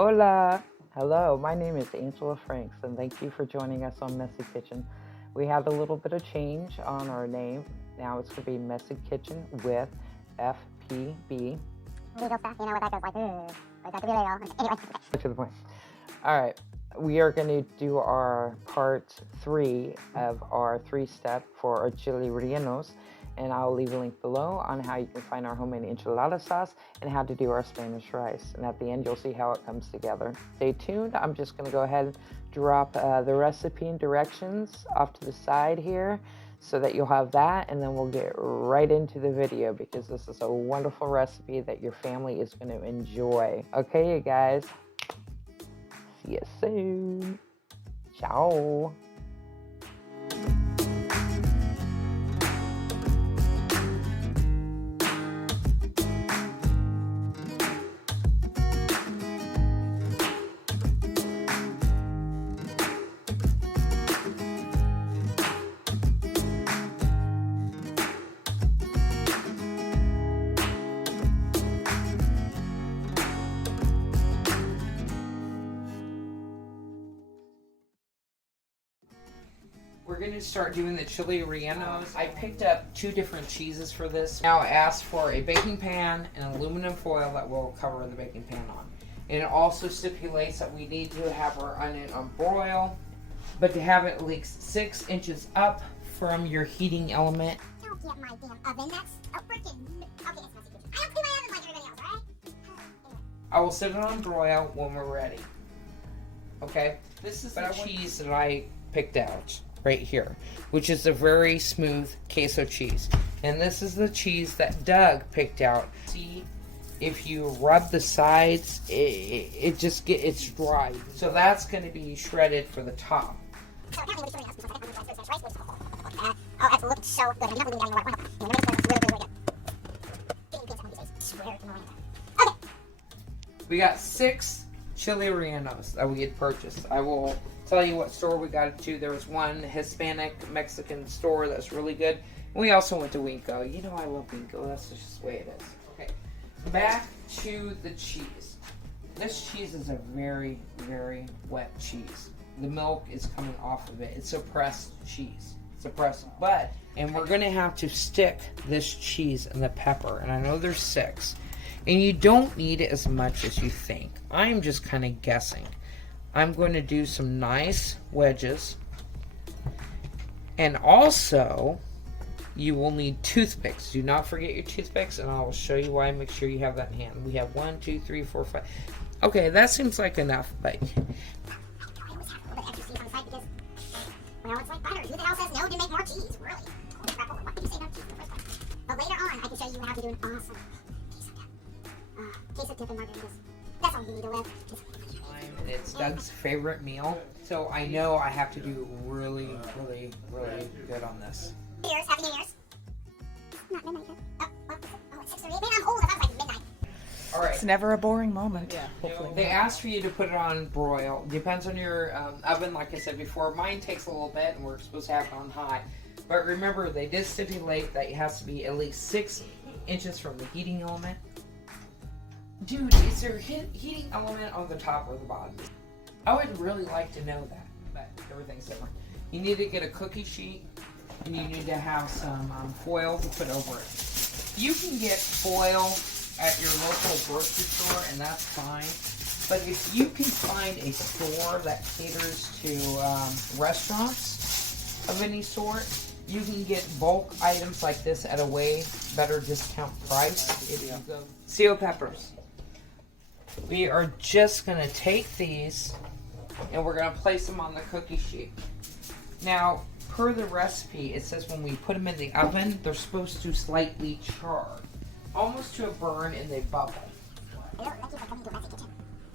Hola! Hello, my name is Angela Franks, and thank you for joining us on Messy Kitchen. We had a little bit of change on our name. Now it's going to be Messy Kitchen with F.P.B. Legal stuff, you know what that goes like, but that's really all. Anyway. To the point. All right, we are going to do our part 3 of our 3-step for our Chili Rellenos, and I'll leave a link below on how you can find our homemade enchilada sauce and how to do our Spanish rice. And at the end, you'll see how it comes together. Stay tuned. I'm just going to go ahead and drop the recipe and directions off to the side here so that you'll have that, and then we'll get right into the video because this is a wonderful recipe that your family is going to enjoy. Okay, you guys. See you soon. Ciao. We're going to start doing the Chili Rellenos. I picked up 2 different cheeses for this. Now I asked for a baking pan and aluminum foil that will cover the baking pan on. And it also stipulates that we need to have our onion on broil, but to have it at least 6 inches up from your heating element. Don't get my damn oven, that's a freaking... Okay, it's Messy Kitchen. I don't do my oven like everybody else, alright? I will set it on broil when we're ready. Okay? This is the cheese that I picked out right here, which is a very smooth queso cheese. And this is the cheese that Doug picked out. See, if you rub the sides, it's dry. So that's going to be shredded for the top. So apparently we'll be serving us Spanish rice. Oh, that looked so good. I've never been down Okay. We got 6 Chili Rellenos that we had purchased. I will tell you what store we got it to. There was one Hispanic Mexican store that's really good. We also went to Winco. You know I love Winco. That's just the way it is. Okay, back to the cheese. This cheese is a very, very wet cheese. The milk is coming off of it. It's a pressed cheese. It's a pressed, and we're gonna have to stick this cheese and the pepper. And I know there's 6, and you don't need as much as you think. I'm just kind of guessing. I'm going to do some nice wedges. And also, you will need toothpicks. Do not forget your toothpicks, and I will show you why. Make sure you have that in hand. We have 1, 2, 3, 4, 5. Okay, that seems like enough, but... Well, it's like butter. Who the hell says no to make more cheese? Really? Holy crap, why did you say no cheese in the first place? But later on, I can show you how to do an awesome queso dip and margaritas. That's all you need to live. And it's Doug's favorite meal, so I know I have to do really, really, really good on this. New Year's, Happy New Year's. Not midnight yet. Oh, what was it? Oh, it's 6:38. Man, I'm old. I thought it was like midnight. All right. It's never a boring moment. Yeah. Hopefully. They asked for you to put it on broil. Depends on your oven, like I said before. Mine takes a little bit, and we're supposed to have it on high. But remember, they did stipulate that it has to be at least 6 inches from the heating element. Dude, is there a heating element on the top or the bottom? I would really like to know that, but everything's different. You need to get a cookie sheet, and you need to have some foil to put over it. You can get foil at your local grocery store, and that's fine. But if you can find a store that caters to restaurants of any sort, you can get bulk items like this at a way better discount price. If you go. Seal peppers. We are just going to take these and we're going to place them on the cookie sheet. Now, per the recipe, it says when we put them in the oven, they're supposed to slightly char. Almost to a burn, and they bubble. Hello, thank you for coming to Messy Kitchen.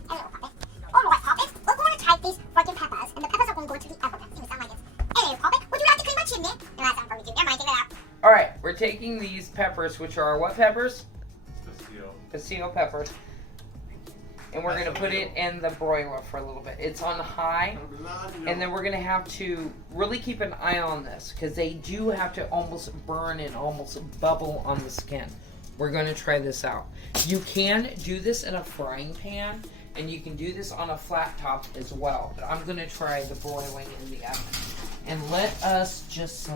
Hello, Poppy. Alright, Poppy. We're going to take these freaking peppers, and the peppers are going to go into the oven. You sound like this. Hello, Poppy. Would you like to clean my chimney? No, that sounds for me too. Never mind, take that out. Alright, we're taking these peppers, which are what peppers? Pastillo peppers. And we're going to put it in the broiler for a little bit. It's on high. And then we're going to have to really keep an eye on this, because they do have to almost burn and almost bubble on the skin. We're going to try this out. You can do this in a frying pan And you can do this on a flat top as well. But I'm gonna try the broiling in the oven. And let us just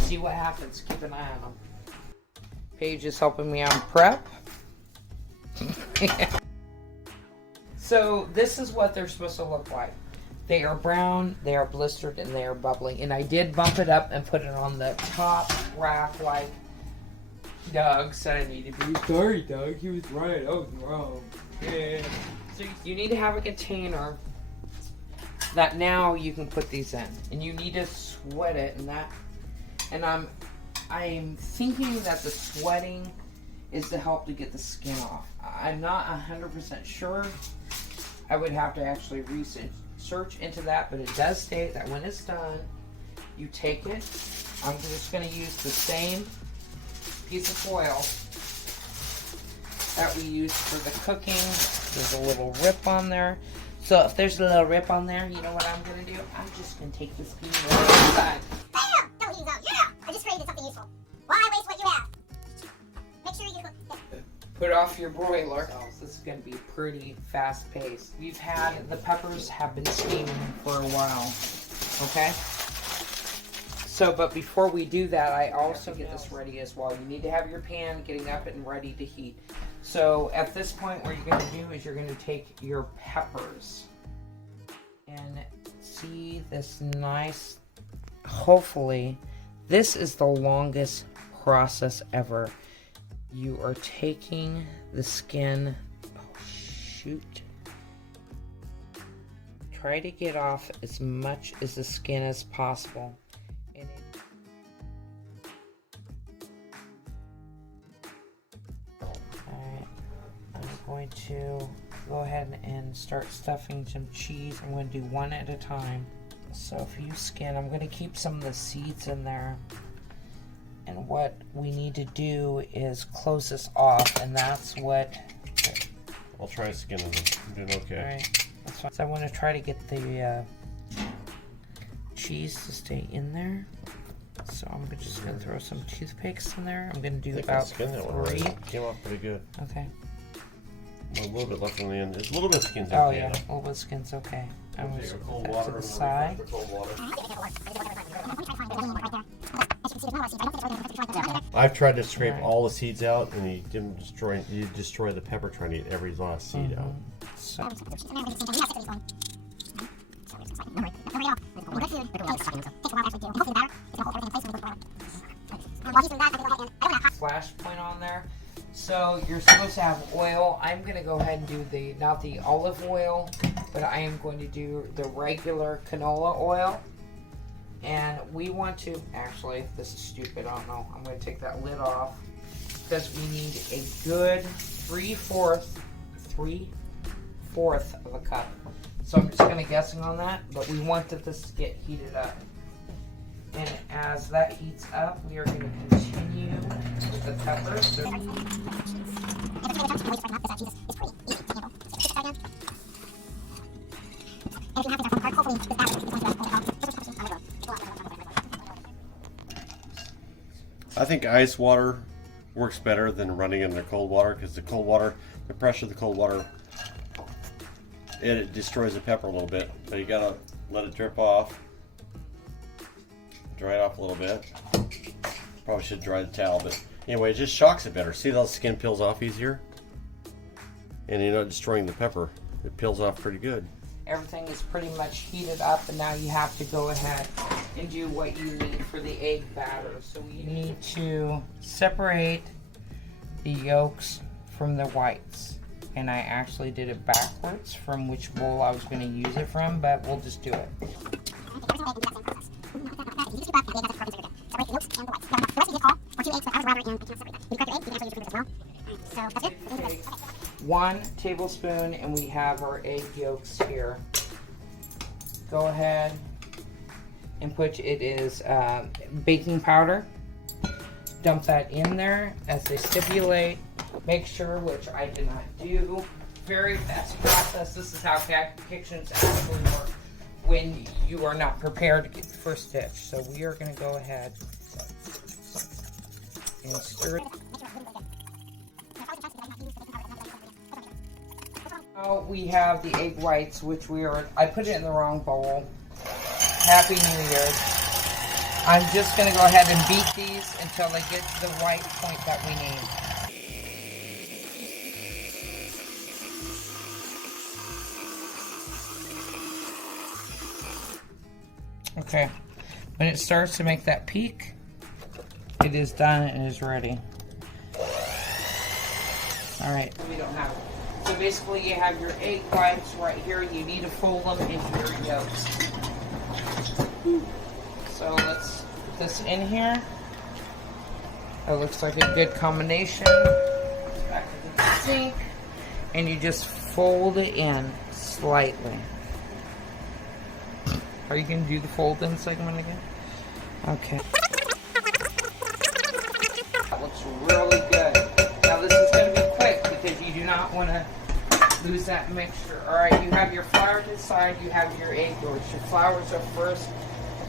see what happens. Keep an eye on them. Paige is helping me on prep. So this is what they're supposed to look like. They are brown, they are blistered, and they are bubbling. And I did bump it up and put it on the top rack like Doug said I needed to be. Sorry, Doug, he was right. I was wrong. Yeah. So you need to have a container that now you can put these in. And you need to sweat it and that. And I'm thinking that the sweating is to help to get the skin off. I'm not 100% sure. I would have to actually research into that, but it does state that when it's done, you take it. I'm just going to use the same piece of foil that we use for the cooking. There's a little rip on there. So if there's a little rip on there, you know what I'm going to do? I'm just going to take this piece right inside. Bam! Don't use out. Yeah! I just created something useful. Why waste what you have? Make sure you cook. Put off your broiler. Oh, this is going to be pretty fast paced. We've had, the peppers have been steaming for a while. Okay? So, but before we do that, I also get this ready as well. You need to have your pan getting up and ready to heat. So at this point, what you're going to do is you're going to take your peppers and see this nice, hopefully, this is the longest process ever. You are taking the skin, oh shoot, try to get off as much as the skin as possible. And Alright, I'm going to go ahead and start stuffing some cheese. I'm going to do one at a time. So if you skin, I'm going to keep some of the seeds in there. And what we need to do is close this off, and that's what... I'll try skinning them. I'm doing okay. Alright, that's fine. So I want to try to get the cheese to stay in there. So I'm just going to throw some toothpicks in there. I'm going to do about 3. Came off pretty good. Okay. A little bit left on the end. There's a little bit of skin's okay. Oh yeah, a little bit of skin's okay. I'm just going to put that to the side. I've tried to scrape all the seeds out, and you destroy the pepper trying to get every last seed out. So. Flash point on there. So you're supposed to have oil. I'm going to go ahead and do not the olive oil, but I am going to do the regular canola oil. And we want to, actually, this is stupid, I don't know. I'm going to take that lid off because we need a good 3/4 of a cup. So I'm just kind of guessing on that, but we want this to get heated up. And as that heats up, we are going to continue with the peppers. So I think ice water works better than running in the cold water, because the cold water, the pressure of the cold water, it destroys the pepper a little bit. So you gotta let it drip off, dry it off a little bit. Probably should dry the towel, but anyway, it just shocks it better. See how the skin peels off easier? And you're not destroying the pepper. It peels off pretty good. everything is pretty much heated up, and now you have to go ahead and do what you need for the egg batter. So you need to separate the yolks from the whites. And I actually did it backwards from which bowl I was going to use it from, but we'll just do it. One tablespoon, and we have our egg yolks here. Go ahead and put it is baking powder. Dump that in there as they stipulate. Make sure, which I did not do. Very fast process. This is how kitchens actually work when you are not prepared to get the first stitch. So we are going to go ahead and stir it. Now we have the egg whites, which I put it in the wrong bowl. Happy New Year. I'm just going to go ahead and beat these until they get to the white point that we need. Okay, when it starts to make that peak, it is done and it is ready. Alright, we don't have it. So basically you have your egg whites right here. You need to fold them into your yolks. So let's put this in here. That looks like a good combination. Back into the sink. And you just fold it in slightly. Are you going to do the fold in segment again? Okay. That looks really good. Now this is going to be quick because you do not want to lose that mixture. Alright, you have your flour to the side, you have your egg yolks. Your flours are first.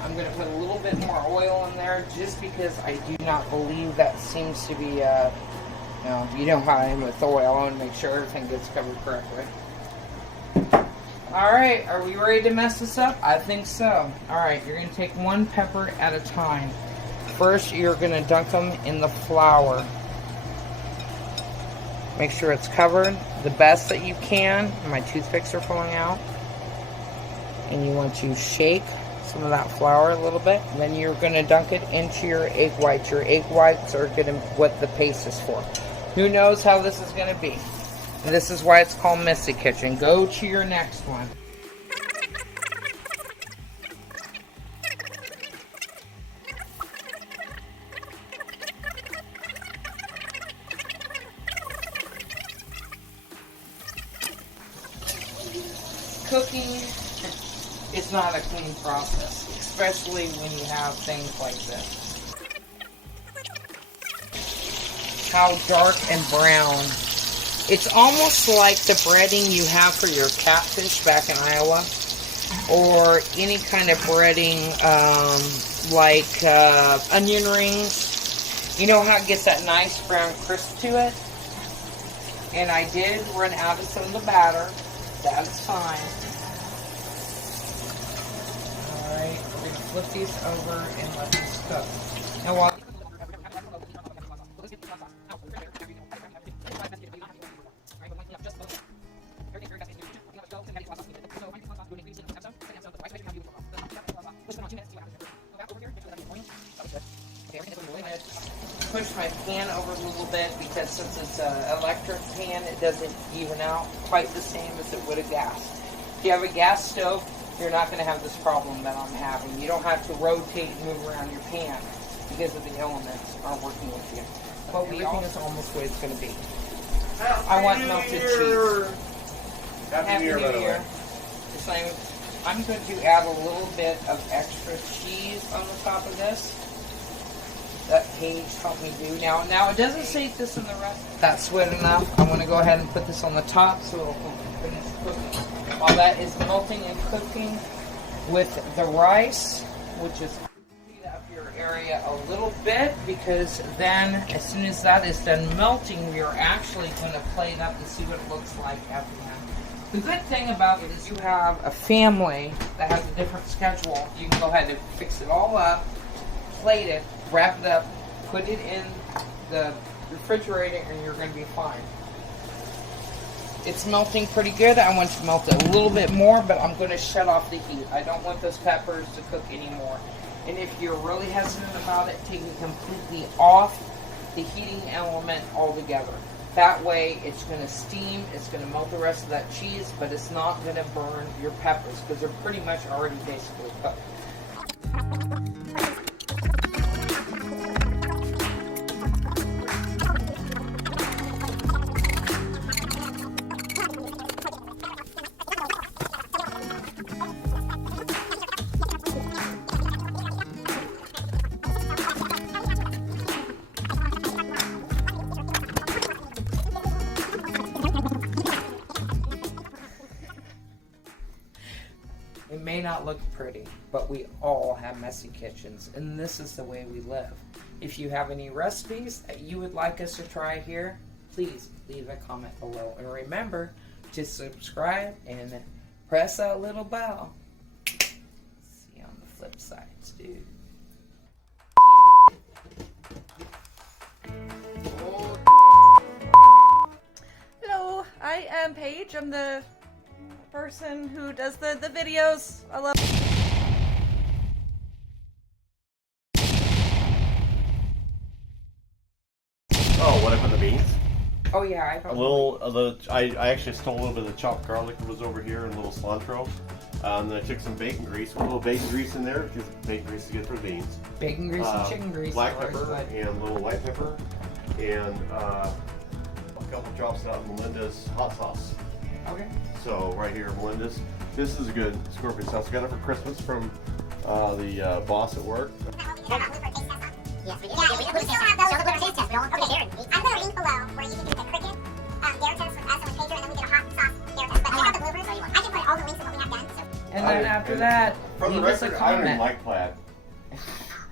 I'm going to put a little bit more oil in there just because I do not believe that seems to be, you know how I am with oil. I want to make sure everything gets covered correctly. Alright, are we ready to mess this up? I think so. Alright, you're going to take one pepper at a time. First, you're going to dunk them in the flour. Make sure it's covered the best that you can. My toothpicks are falling out. And you want to shake some of that flour a little bit. Then you're going to dunk it into your egg whites. Your egg whites are going to what the paste is for. Who knows how this is going to be? This is why it's called Messy Kitchen. Go to your next one. Cooking is not a clean process, especially when you have things like this. How dark and brown. It's almost like the breading you have for your catfish back in Iowa, or any kind of breading like onion rings. You know how it gets that nice brown crisp to it? And I did run out of some of the batter. That's fine. Alright, we're going to flip these over and let these cook. Now while push my pan over a little bit because since it's an electric pan, it doesn't even out quite the same as it would a gas. If you have a gas stove, you're not going to have this problem that I'm having. You don't have to rotate and move around your pan because of the elements are working with you. But everything is almost the way it's going to be. I want melted cheese. Happy New Year. I'm going to add a little bit of extra cheese on the top of this. That Paige helped me do. Now it doesn't say this in the recipe. That's sweet enough. I'm going to go ahead and put this on the top so it'll finish cooking. While that is melting and cooking with the rice, which is heat up your area a little bit, because then as soon as that is done melting, we are actually going to plate it up and see what it looks like at the end. The good thing about it is you have a family that has a different schedule. You can go ahead and fix it all up, plate it, wrap it up, put it in the refrigerator, and you're going to be fine. It's melting pretty good. I want to melt it a little bit more, but I'm going to shut off the heat. I don't want those peppers to cook anymore. And if you're really hesitant about it, take it completely off the heating element altogether. That way, it's going to steam, it's going to melt the rest of that cheese, but it's not going to burn your peppers because they're pretty much already basically cooked. It may not look pretty, but we all have messy kitchens, and this is the way we live. If you have any recipes that you would like us to try here, please leave a comment below. And remember, to subscribe and press that little bell. See on the flip side, dude. Hello, I am Paige. I'm the person who does the videos. I love. Oh, what I put in the beans? Oh yeah, I actually stole a little bit of the chopped garlic that was over here and a little cilantro. Then I took some bacon grease, a little bacon grease in there because bacon grease is good for the beans. bacon grease and chicken grease. Black pepper and a little white pepper, and a couple drops out of Melinda's hot sauce. Okay. So right here, Melinda's. This is a good scorpion sauce. Got it for Christmas from the boss at work. Yes, we do. Yeah, we still have those. Show the blooper taste test. We don't put it here. I'm going to link below where you can do the cricket dare test with us and with Pedro, and then we did a hot sauce dare test. But I have the bloopers. I can put all the links of what we have done. So. And then after that, from the leave us a record, I don't even comment. like plaid.